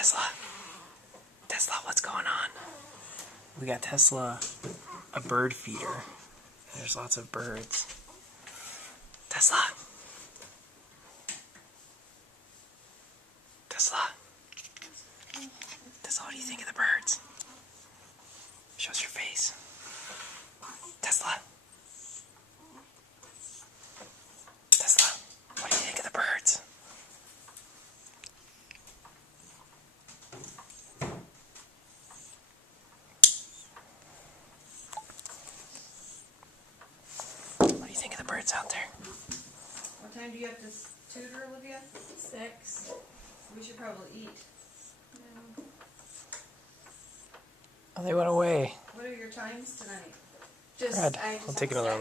Tesla, what's going on? We got Tesla a bird feeder. There's lots of birds. Tesla, what do you think of the birds? Show us your face. Tesla, what do you think of the birds? What do you think of the birds out there? What time do you have to tutor, Olivia? 6. We should probably eat. No. Oh, they went away. What are your times tonight? Just, Brad, I just I'll take have another one later.